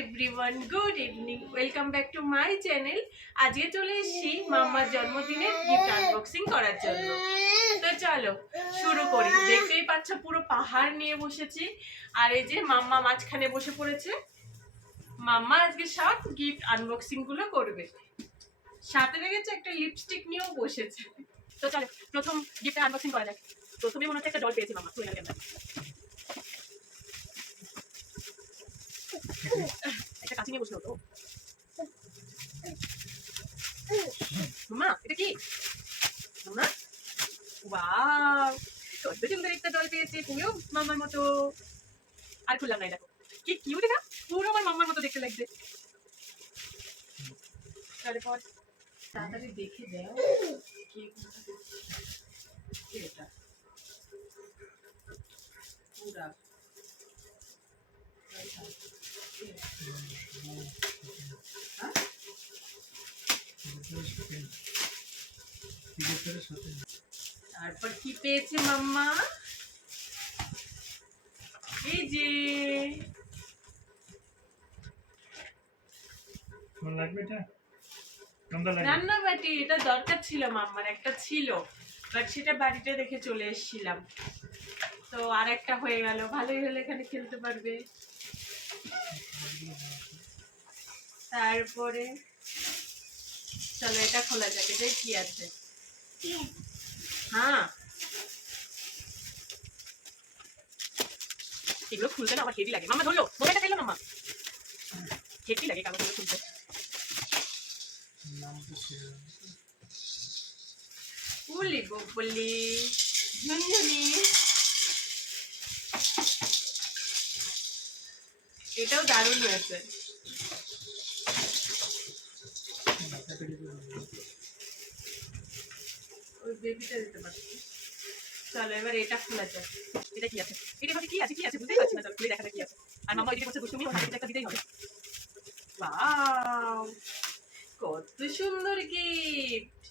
Everyone, good evening, welcome back to my channel. আজকে চলে এসেছি মাম্মার জন্মদিনের গিফট আনবক্সিং করার জন্য। তো চলো শুরু করি। দেখতেই পাচ্ছ পুরো পাহাড় নিয়ে বসেছি, আর এই যে মাম্মা মাঝখানে বসে পড়েছে। মাম্মা আজকে সব গিফট আনবক্সিং গুলো করবে, সাথে লেগেছে একটা লিপস্টিক নিয়েও বসেছে। তো চলো প্রথম গিফট আনবক্সিং করা যাক। প্রথমে মনে হচ্ছে একটা ডল পেয়েছি মাম্মা, খুলে গেল একটা কাছে নিয়ে বসলো। তো মাম্মা এটা কি? মাম্মা ওয়াও, কত সুন্দর একটা ডল পেয়েছে, তুমিও মাম্মার মতো। আর খুললাম না, দেখো কি কিউট, এটা পুরো আমার মাম্মার মতো দেখতে লাগছে। তারপর তাড়াতাড়ি দেখে দাও কি এটা পুরা তারপর কি পেয়েছে মাম্মা? এই যে রান্না বাটি, এটা দরকার ছিল মাম্মার, একটা ছিল বাট সেটা বাড়িতে রেখে চলে এসেছিলাম, তো আর একটা হয়ে গেল, ভালোই হলো, এখানে খেলতে পারবে। তারপরে চলো এটা খোলা যাক, এটা কি আছে। হ্যাঁ এগুলো খুলতে না আমার হেভি লাগে। মামা ধরলো, মোবাইলটা ফেললো মামা, হেভি লাগে কাগজগুলো খুলতে। উলি বলি ঝুনঝুনি, এটাও দারুণ হয়েছে। ওই বেবিটা দিতে পারছি। চলো এবার এটা খোলা যাক, এটা কি আছে, এটা ভাবে কি আছে, কি আছে বুঝতেই পারছি না। চলো খুলে দেখা যাক কি আছে। আর মামা এদিকে বসে দুষ্টুমি, ওর হাতে একটা দিতেই হবে। ওয়াও কত সুন্দর গিফট,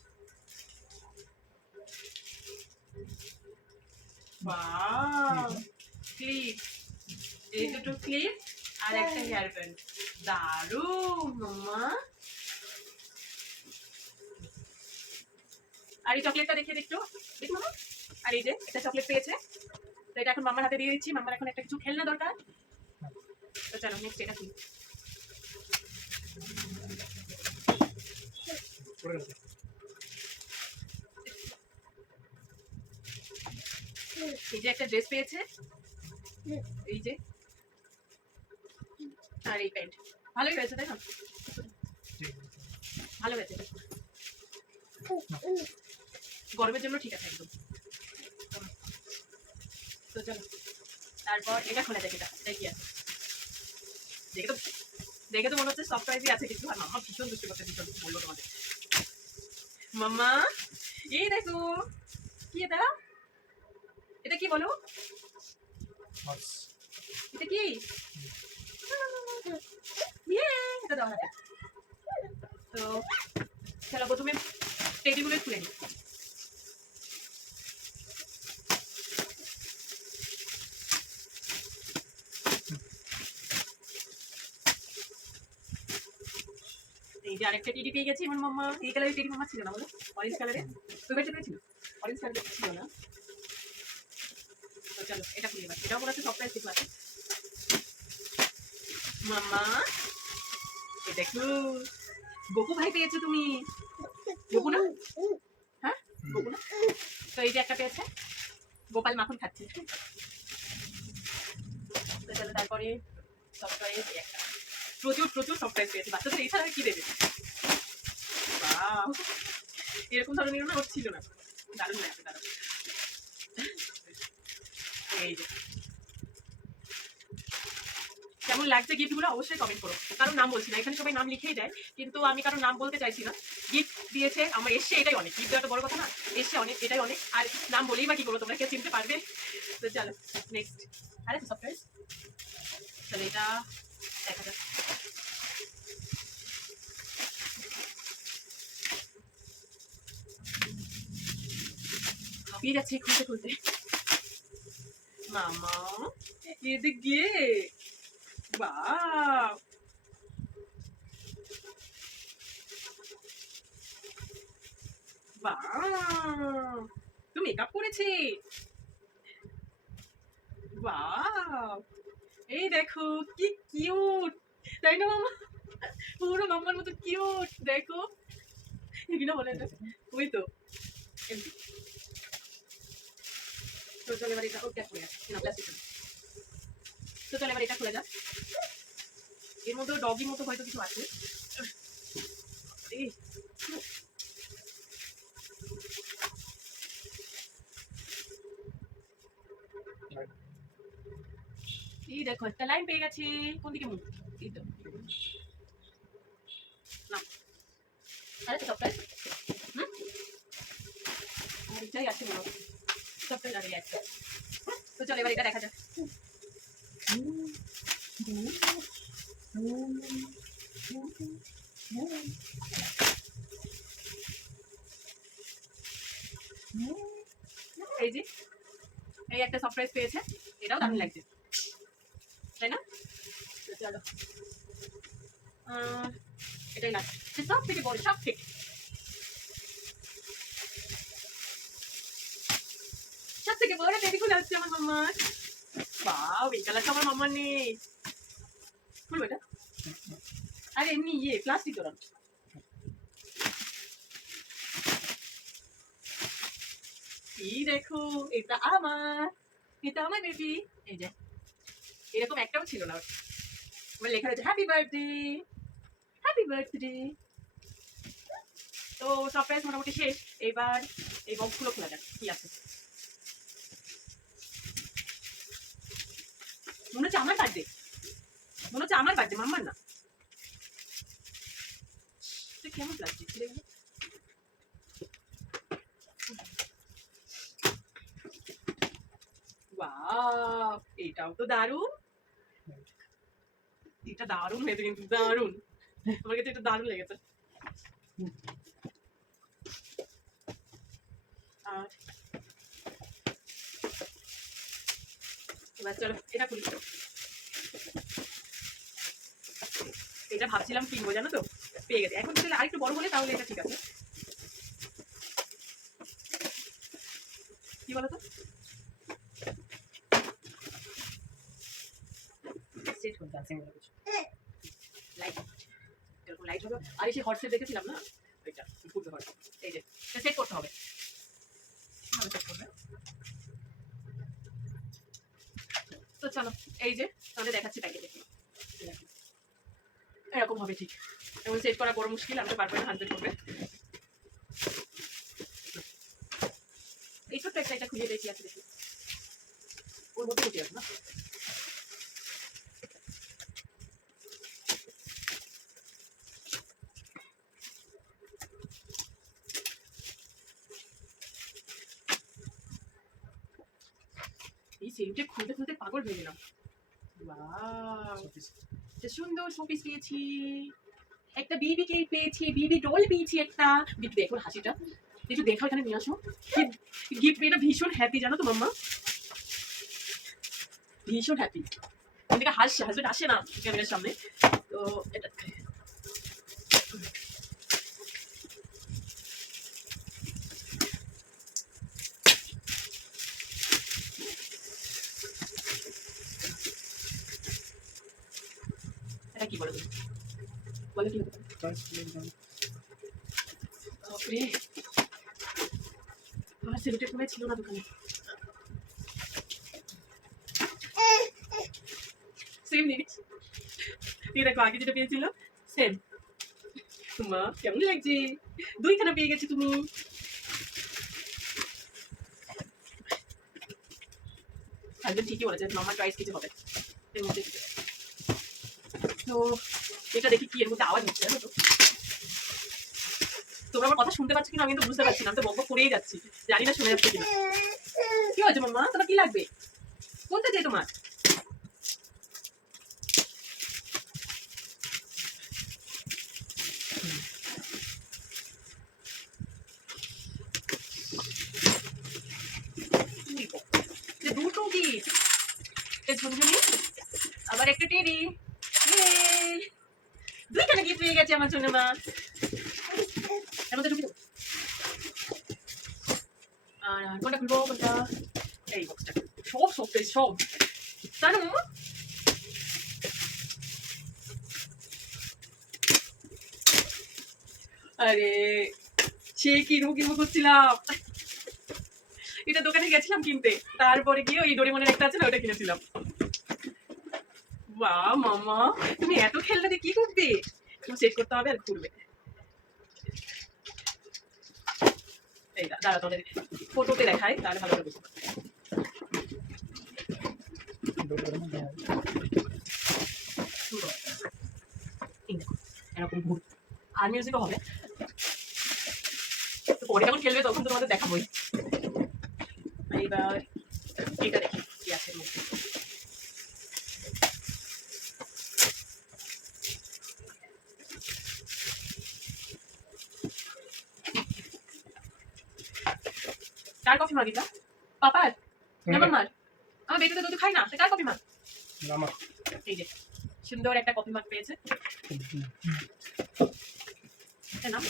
ওয়াও ক্লিপ, এই দুটো ক্লিপ আর একটা হেয়ার ব্যান্ড, দারুণ মাম্মা। আর এই চকলেটটা দেখিয়ে দেখতো, দেখো মামা। আর এই যে একটা চকলেট পেয়েছে, তো এটা এখন মাম্মার হাতে দিয়ে দিচ্ছি। মাম্মার এখন একটা কিছু খেলনা দরকার, তো চলো নেক্সট এটা কি। এই যে একটা ড্রেস পেয়েছে, এই যে, আর এই প্যান্ট, ভালোই হয়েছে তাই না? ভালো হয়েছে, গরমের জন্য ঠিক আছে একদম। তো চলো তারপর এটা খোলা যায়, এটা কি আছে, দেখে তো মনে হচ্ছে সারপ্রাইজই আছে কিছু। আর মাম্মা ভীষণ দুষ্টু করতে, ভীষণ বলবো তোমাদের। মাম্মা এই দেখো কি, এটা এটা কি বলো, এটা কি? এটা দাও হাতে। তো চলো প্রথমে টেডিগুলো খুলে নিই। এই যে আরেকটা টেডি পেয়ে গেছি আমার মাম্মা। এই কালারের টেডি মাম্মা ছিল না বলো, অরেঞ্জ কালারের, তুমি বেঁচে পেয়েছিল, অরেঞ্জ কালারের ছিল না। তো চলো এটা খুলে এবার, এটাও মনে হচ্ছে সারপ্রাইজ কিছু আছে। মাম্মা এই দেখো, গোপু ভাই পেয়েছো তুমি, গোপু না? হ্যাঁ গোপু না? তো এই যে একটা পেয়েছে, গোপাল মাখন খাচ্ছে। তো চলো তারপরে সারপ্রাইজ একটা, প্রচুর প্রচুর সারপ্রাইজ পেয়েছে বাচ্চাদের, এছাড়া কি দেবে। এরকম ধরনের না হচ্ছিল না, দারুণ লাগছে দারুণ। এই যে কেমন লাগছে গিফটগুলো অবশ্যই কমেন্ট করো। কারণ নাম বলছি না, এখানে সবাই নাম লিখেই দেয়, কিন্তু আমি কারণ নাম বলতে চাইছি না। গিফট দিয়েছে আমার, এসছে এটাই অনেক, গিফট দেওয়াটা বড় কথা না, এসছে অনেক এটাই অনেক। আর নাম বলেই বা কি করবো, তোমরা কেউ চিনতে পারবে। তো চলো নেক্সট, আরে সারপ্রাইজ, চলো এটা দেখা যাক। হাঁপিয়ে যাচ্ছে খুলতে খুলতে। মামা এদিকে, বাহ বাহ, তো মেকআপ করেছে। বাহ, এই দেখো কি কিউট, তাই না মামা? পুরো মাম্মার মতো কিউট, দেখো। এগুলো বলে এটা, ওই তো এমনি। তো চলো এবার এটা ওটা খুলে যাক না, প্লাস্টিক। তো চলো এবার এটা খুলে যাক। এর মধ্যে ডগির মতো হয়তো কিছু আছে। এই এই দেখো একটা লাইন পেয়ে গেছি। কোন দিকে মুখ? এই তো না, আরে তো সবটাই এটাই আছে মনে হয়, সবটাই দাঁড়িয়ে আছে। তো চলো এবার এটা দেখা যাক। এই যে এই একটা সারপ্রাইজ পেয়েছে, এটাও দারুণ লাগছে, তাই না? তো চলো এটাই লাগছে, সব থেকে বড়, সব থেকে সব থেকে বড় বেবি খুলে হচ্ছে আমার মাম্মার। বাও, এই কালারটা আমার মাম্মার নেই। খুলবো এটা? আরে এমনি ইয়ে প্লাস্টিক ধরান। এই দেখো, এটা আমার, এটা আমার বেবি। এই যে এরকম একটাও ছিল না, আমার লেখা রয়েছে হ্যাপি বার্থডে, হ্যাপি বার্থডে। তো সারপ্রাইজ মোটামুটি শেষ। এবার এই বক্সগুলো খোলা যাক, কি আছে। মনে হচ্ছে আমার বার্থডে, মনে হচ্ছে আমার বার্থডে, মাম্মার না। কেমন প্লাস্টিক ছিল এগুলো? ওয়াও, এটাও তো দারুণ, এটা দারুণ হয়েছে কিন্তু, দারুণ। আমার কাছে এটা দারুণ লেগেছে। আর এবার চলো এটা খুলি। এটা ভাবছিলাম কিনবো, জানো তো, পেয়ে গেছে। এখন তাহলে আরেকটু বড় হলে তাহলে এটা ঠিক আছে। কি বলতো, সেট করতে আছে মনে হচ্ছে, লাইট এরকম লাইট হবে। আর এই যে হট সেট দেখেছিলাম না, ওইটা ফুটবে হট, এই যে সেট করতে হবে। সেট করবে। তো চলো এই যে তাহলে দেখাচ্ছি প্যাকেটে, এরকম হবে ঠিক। এখন সেট করা বড় মুশকিল, আমি তো পারবো না, হাতে করবে। এই ছোট্ট একটা এটা খুলে দেখি আছে, দেখি ওর মধ্যে কুটি আছে না। এই সেলটা খুলতে খুলতে পাগল হয়ে গেলাম। ওয়াও, সুন্দর শোপিস পেয়েছি, একটা বিবি কেক পেয়েছি, বিবি ডল পেয়েছি একটা। বিবি দেখো হাসিটা, একটু দেখো এখানে নিয়ে আসো। গিফট পেয়ে না ভীষণ হ্যাপি, জানো তো মাম্মা, ভীষণ হ্যাপি। ওদিকে হাসছে, হাজবেন্ড আসে না ক্যামেরার সামনে। তো এটা এটা কি বলে, বলে কি হতে পারে? বাপরে, আমার সেলুটের ফোনে ছিল না দোকানে। সেম জিনিস, এই দেখো আগে যেটা পেয়েছিল সেম। মা কেমন লাগছে, দুইখানা পেয়ে গেছি তুমি। হাজবেন্ড ঠিকই বলেছে, মামার চয়েস কিছু হবে এর মধ্যে। তো এটা দেখি কি এর মধ্যে আওয়াজ হচ্ছে, জানো তো। তোমরা আমার কথা শুনতে পাচ্ছ কিনা আমি কিন্তু বুঝতে পারছি না, আমি তো বক বক করেই যাচ্ছি, জানি না শুনে যাচ্ছে কিনা। কি হয়েছে মাম্মা, তোমার কি লাগবে, কোনটা চাই তোমার? দুটো গিফট, একটা ঝুনঝুনি, আবার একটা টেডি। দুইখানে গিফট পেয়ে গেছে আমার জন্য মা। এর মধ্যে ঢুকে আর কোনটা খুলবো, কোনটা? এই বক্সটা। সব শোকেস সব, তাই না মাম্মা? আরে সে কিনবো কিনবো করছিলাম, এটা দোকানে গেছিলাম কিনতে, তারপরে গিয়ে ওই ডোরেমনের একটা আছে না, ওটা কিনেছিলাম। বাহ মামা, তুমি এত খেলনা দিয়ে কি করবে? তুমি সেট করতে হবে আর ঘুরবে। এই দাঁড়া, তোমাদের ফটোতে দেখাই, তাহলে ভালো করে বুঝতে পারবে। এরকম ঘুর, আর মিউজিকও হবে। পরে যখন খেলবে তখন তো তোমাদের দেখাবোই। এইবার এটা দেখি কি আছে এর মধ্যে। কার কফি মাগ এটা? পাপার না মামার? আমার বেটিতে দুধ খাই না, তো কার কফি মাগ? মামা। এই যে সুন্দর একটা কফি মাগ পেয়েছে, এটা নাম।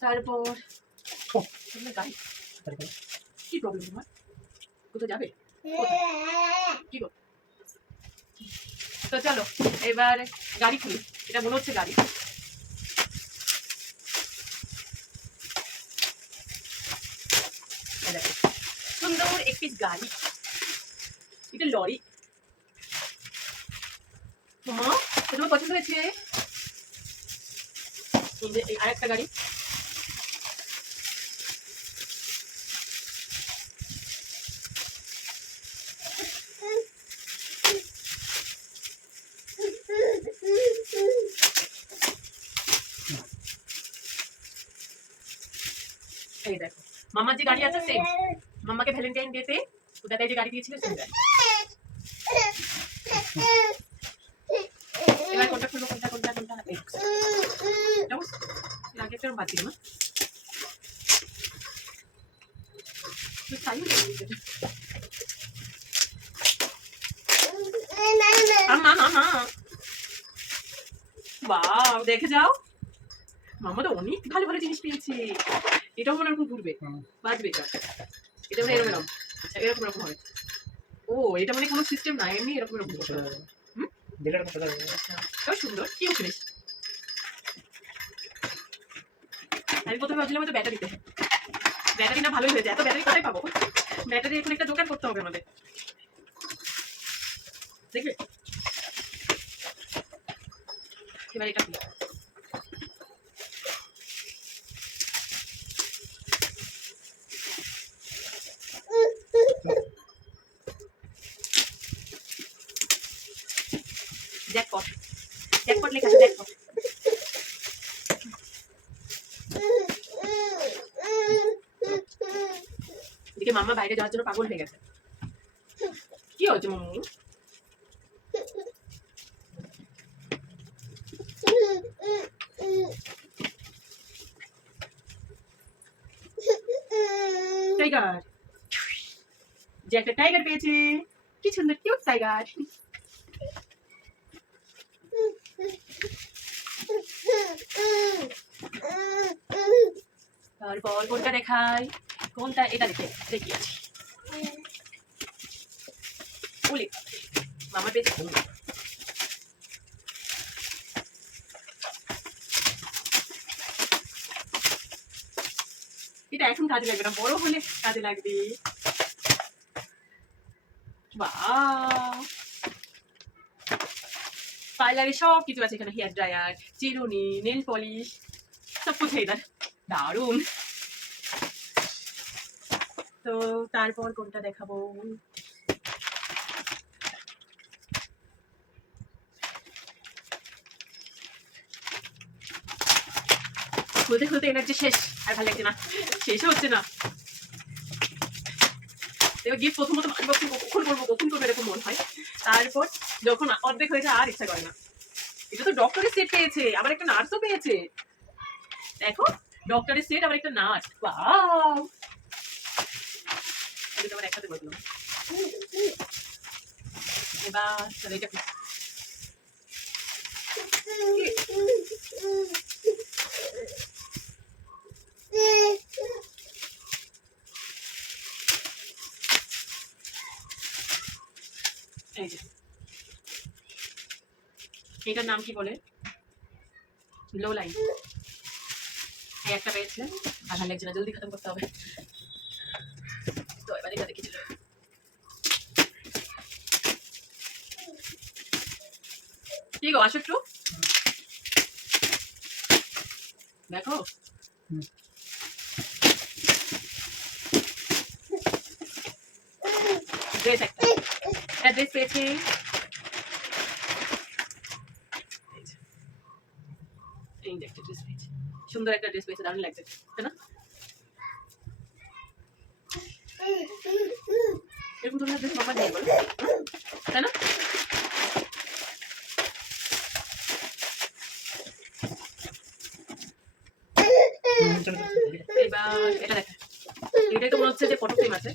তারপর গাড়ি, কি প্রবলেম তোমার? কোথাও যাবে? কি গো? তো চলো এবার গাড়ি খুলি, এটা মনে হচ্ছে গাড়ি। সুন্দর এক পিস গাড়ি, এটা লরি। মামা তোমার পছন্দ হয়েছে? আর একটা গাড়ি, এই দেখো মামার যে গাড়ি আছে সেম, মামাকে ভ্যালেন্টাইন ডেতে দাদা যে গাড়ি দিয়েছিল সেটা। এবার কোনটা খুলবো, কোনটা কোনটা কোনটা? আগে ফেরম বাদ দিল না, বাহ দেখে যাও, মামা তো অনেক ভালো ভালো জিনিস পেয়েছে। এটাও মনে হয় ঘুরবে, বাজবে এটা, এটা মানে এরকম এরকম। আচ্ছা এরকম এরকম হবে। ও এটা মানে কোনো সিস্টেম না, এমনি এরকম এরকম সুন্দর। কি জিনিস? আমি প্রথমে ভাবছিলাম হয়তো ব্যাটারিতে, ব্যাটারি না ভালোই হয়েছে, এত ব্যাটারি কোথায় পাবো? ব্যাটারি এখন একটা দোকান করতে হবে আমাদের, দেখবে। এবার এটা কি? জ্যাকপট, জ্যাকপট লেখা আছে, জ্যাকপট। এদিকে মামা বাইরে যাওয়ার জন্য পাগল হয়ে গেছে। কি হচ্ছে মামু? টাইগার, যে একটা টাইগার পেয়েছে, কি সুন্দর কিউট টাইগার। তারপর কোনটা দেখাই, কোনটা? এটা দেখে দেখি আছে বলি, মামা পেয়েছে ঘুম। এটা এখন কাজে লাগবে না, বড় হলে কাজে লাগবে। বাহ, পার্লারে সব কিছু আছে এখানে, হেয়ার ড্রায়ার, চিরুনি, নেল পলিশ, সব কিছু এটা দারুন। তো তারপর কোনটা দেখাবো? খুলতে খুলতে এনার্জি শেষ, আর ভালো লাগছে না, শেষও হচ্ছে না। এবার গিফট প্রথমত আনবক্সিং কখন করবো কখন করবো এরকম মনে হয়, তারপর যখন অর্ধেক হয়ে যায় আর ইচ্ছা করে না। এটা তো ডক্টরের সেট পেয়েছে, আবার একটা নার্সও পেয়েছে, দেখো ডক্টরের সেট আবার একটা নার্স। ওয়াও, এটা আবার একসাথে বললাম। এবার চলো এটা এই যে এটার নাম কি বলে, লো লাইন। এই একটা পেয়েছে, আর ভালো লাগছে না, জলদি খতম করতে হবে। তো এবার এটা দেখেছিল, কি গো আসো একটু দেখো। ড্রেস একটা ড্রেস পেয়েছি, এই যে একটা ড্রেস পেয়েছি, সুন্দর একটা ড্রেস পেয়েছে, দারুণ লাগছে তাই না? এরকম ধরনের ড্রেস মামা নিয়ে বলো তাই না? এবার এটা দেখা, এটাই তো মনে হচ্ছে যে ফটো ফ্রেম আছে।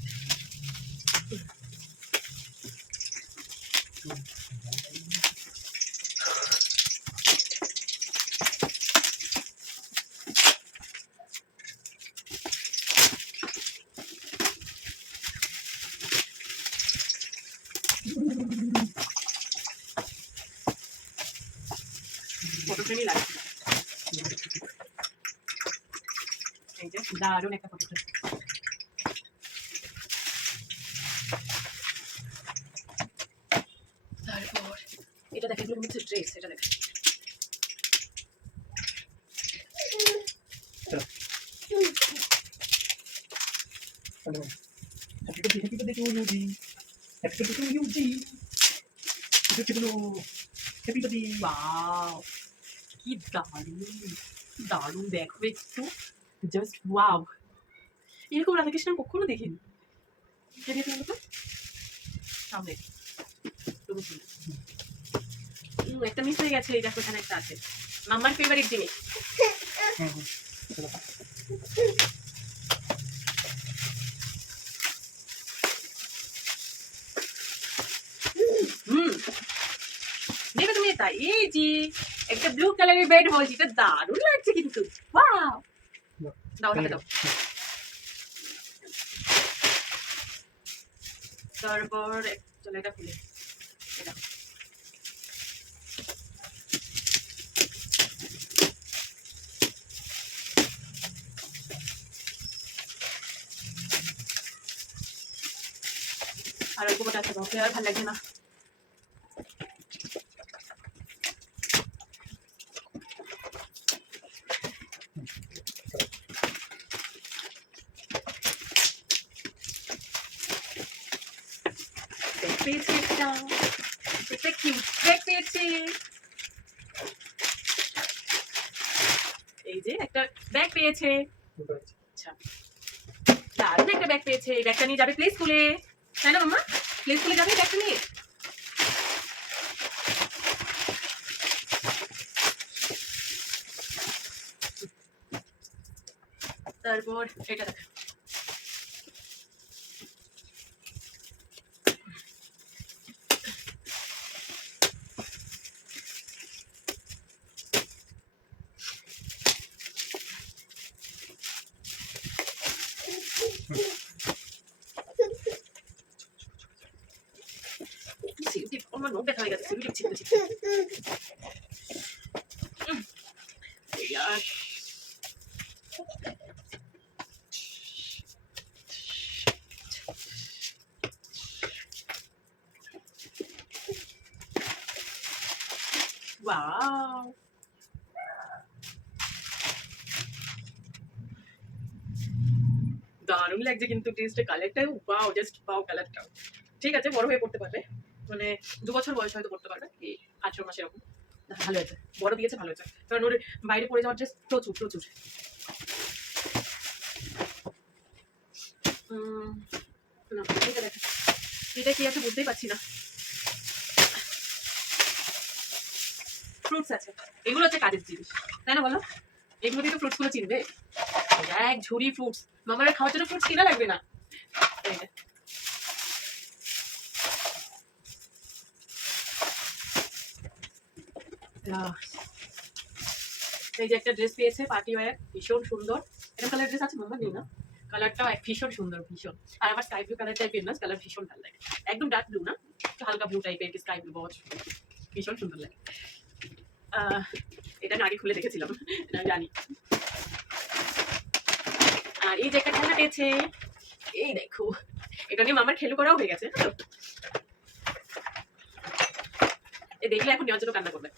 ফটো ফ্রেমই লাগে, এই যে দারুণ একটা ফটো ফ্রেম। তারপর এটা দেখে, এগুলো হচ্ছে ড্রেস, এটা দেখে কি দারুণ দারুণ, দেখো একটু, জাস্ট ওয়াও, এরকম রাধাকৃষ্ণ কখনো দেখিনি। সামনে একটা মিস হয়ে গেছে, এই দেখো এখানে একটা আছে, মাম্মার ফেভারিট জিনিস। দেখবে তুমি এটা, এই যে একটা ব্লু কালারের বেড বলছি, এটা দারুণ লাগছে কিন্তু, ওয়াও। দাও হাতে দাও। তারপর চলো এটা খুলে, এটা আর ওই কোটা আছে, ওকে আর ভালো লাগছে না। পেয়েছি একটা কিউট ব্যাগ পেয়েছি, এই যে একটা ব্যাগ পেয়েছে, আচ্ছা দারুণ একটা ব্যাগ পেয়েছে। এই ব্যাগটা নিয়ে যাবে প্লে স্কুলে, তাই না মাম্মা? প্লে স্কুলে যাবে ব্যাগটা নিয়ে। তারপর এটা দেখ, আমার নোট ব্যথা হয়ে গেছে, সিভিটিভ ছিটতে ছিটতে। ওয়াও, দারুণ লাগছে কিন্তু ড্রেসটা, কালারটাও ওয়াও, জাস্ট ওয়াও কালারটা। ঠিক আছে, বড় হয়ে পড়তে পারবে, মানে 2 বছর বয়স হয়তো পড়তে পারবে, এই 18 মাস এরকম। ভালো হয়েছে, বড় দিয়েছে, ভালো হয়েছে, কারণ ওর বাইরে পড়ে যাওয়ার ড্রেস প্রচুর প্রচুর। না এটা দেখো, এটা কি আছে বুঝতেই পারছি না। ফ্রুটস আছে, এগুলো হচ্ছে কাজের জিনিস, তাই না বলো? এগুলো দিয়ে তো ফ্রুটস গুলো চিনবে, এক ঝুড়ি ফ্রুটস, মামার খাওয়ার জন্য ফ্রুটস কিনা লাগবে না। এই যে একটা ড্রেস পেয়েছে পার্টি ওয়্যার, ভীষণ সুন্দর, এটা কালার ড্রেস আছে মাম্মা নেই না, কালারটাও এক ভীষণ সুন্দর, ভীষণ। আর আমার স্কাই ব্লু কালার টাইপের না, কালার ভীষণ ভালো লাগে, একদম ডার্ক ব্লু না, হালকা ব্লু টাইপের স্কাই ব্লু, বহুত ভীষণ সুন্দর লাগে। এটা আমি আগে খুলে দেখেছিলাম, এটা আমি জানি। আর এই যে একটা খেলনা পেয়েছে, এই দেখো, এটা নিয়ে মামার খেলু করাও হয়ে গেছে। এই দেখলে এখন নেওয়ার জন্য কান্না করবে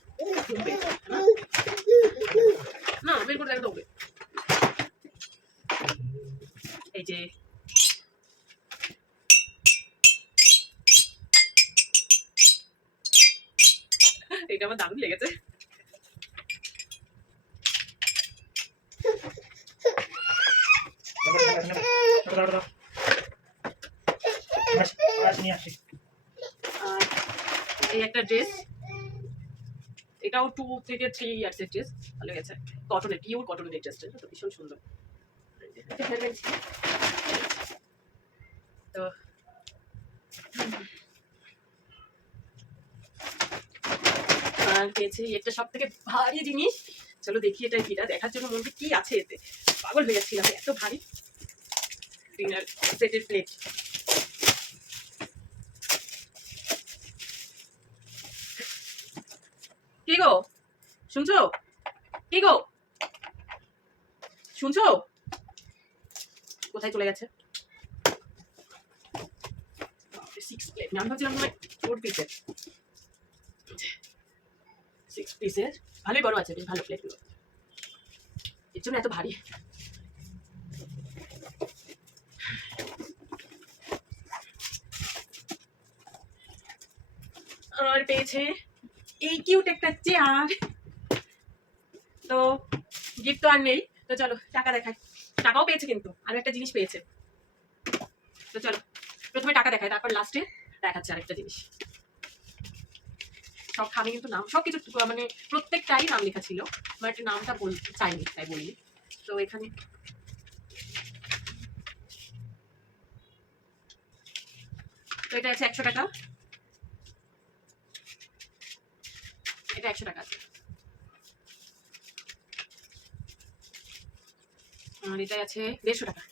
না, বের করে দেখো তো। এই যে এটা আমার দারুণ লেগেছে। এই একটা ড্রেস, এটাও 2 থেকে 3 ইয়ার্স এর ড্রেস, ভালো গেছে, কটনের, পিওর কটনের এই ড্রেসটা তো ভীষণ সুন্দর। তো আর পেয়েছি একটা সব থেকে ভারী জিনিস, চলো দেখি এটা কিটা, দেখার জন্য মধ্যে কি আছে, এতে পাগল হয়ে যাচ্ছিলাম, এত ভারী ডিনার সেটের প্লেট। কি গো শুনছো, কি গো শুনছো, কোথায় চলে গেছে? 6 প্লেট, আমি ভাবছিলাম তোমার 4 পিসের, 6 পিসের, ভালোই বড় আছে, বেশ ভালো প্লেটগুলো, এর জন্য এত ভারী। আর পেয়েছে এই কিউট একটা চেয়ার। তো গিফট তো আর নেই, তো চলো টাকা দেখাই। টাকাও পেয়েছে, কিন্তু আরো একটা জিনিস পেয়েছে। তো চলো প্রথমে টাকা দেখাই, তারপর লাস্টে দেখাচ্ছে আরেকটা জিনিস। সব খামে কিন্তু নাম, সবকিছু মানে প্রত্যেকটাই নাম লেখা ছিল, বাট নামটা বলতে চাইনি, তাই বলিনি। তো এখানে তো এটা আছে 100 টাকা, এটা 100 টাকা আছে। আর এটা আছে 150 টাকা।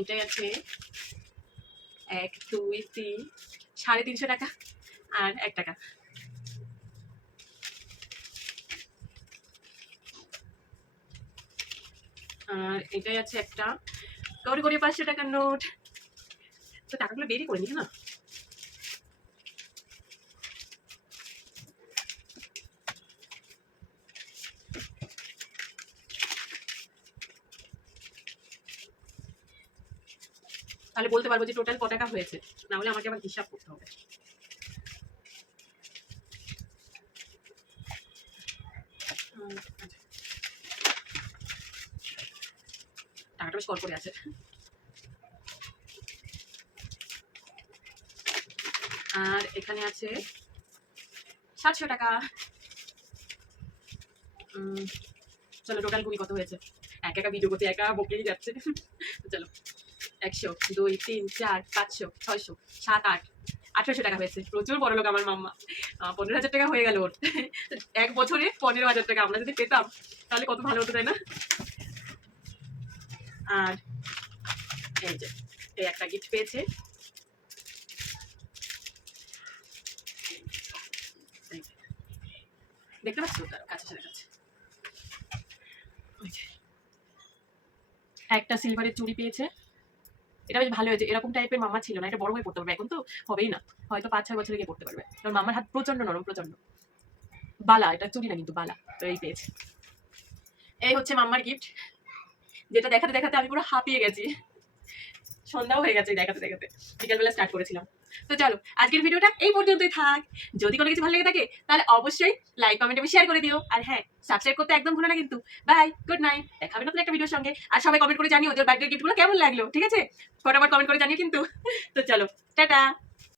এটাই আছে 1 2 3 350 টাকা আর 1 টাকা। আর এটাই আছে একটা কৌড়ি কৌড়ি 500 টাকার নোট। তো টাকাগুলো বেরই করে নিই না, তাহলে বলতে পারবো যে টোটাল ক টাকা হয়েছে, না হলে আমাকে আবার হিসাব করতে হবে। টাকাটা বেশ কর করে আছে। আর এখানে আছে 700 টাকা। চলো টোটাল গুলি কত হয়েছে, একা ভিডিও করতে একা বকেই যাচ্ছে। চলো 100 2 3 4 500 600 7 8 1800 টাকা হয়েছে। প্রচুর বড় লোক আমার মাম্মা, 15,000 টাকা হয়ে গেল ওর। 1 বছরে 15,000 টাকা আমরা যদি পেতাম তাহলে কত ভালো হতো, তাই না? আর এই যে এই একটা গিফট পেয়েছে, দেখতে পাচ্ছ, তার কাছে এসে দেখাচ্ছে। একটা সিলভারের চুড়ি পেয়েছে, এটা বেশ ভালো হয়েছে, এরকম টাইপের মামা ছিল না, এটা বড় হয়ে পড়তে পারবে, এখন তো হবেই না, হয়তো 5-6 বছরে গিয়ে পড়তে পারবে, কারণ মামার হাত প্রচন্ড নরম, প্রচন্ড। বালা, এটা চুড়ি না কিন্তু বালা, তো এই পেয়েছে। এই হচ্ছে মাম্মার গিফট, যেটা দেখাতে দেখাতে আমি পুরো হাঁপিয়ে গেছি, সন্ধ্যাও হয়ে গেছে দেখাতে দেখাতে, বিকালবেলা স্টার্ট করেছিলাম। তো চলো আজকের ভিডিওটা এই পর্যন্তই থাক। যদি কোনো কিছু ভালো লেগে থাকে তাহলে অবশ্যই লাইক কমেন্ট এবং শেয়ার করে দিও, আর হ্যাঁ সাবস্ক্রাইব করতে একদম ভুলো না কিন্তু। বাই, গুড নাইট, দেখা হবে নতুন একটা ভিডিওর সঙ্গে। আর সবাই কমেন্ট করে জানিও যে বার্থডে গিফটগুলো কেমন লাগলো, ঠিক আছে? ফটাফট কমেন্ট করে জানিও কিন্তু। তো চলো টাটা।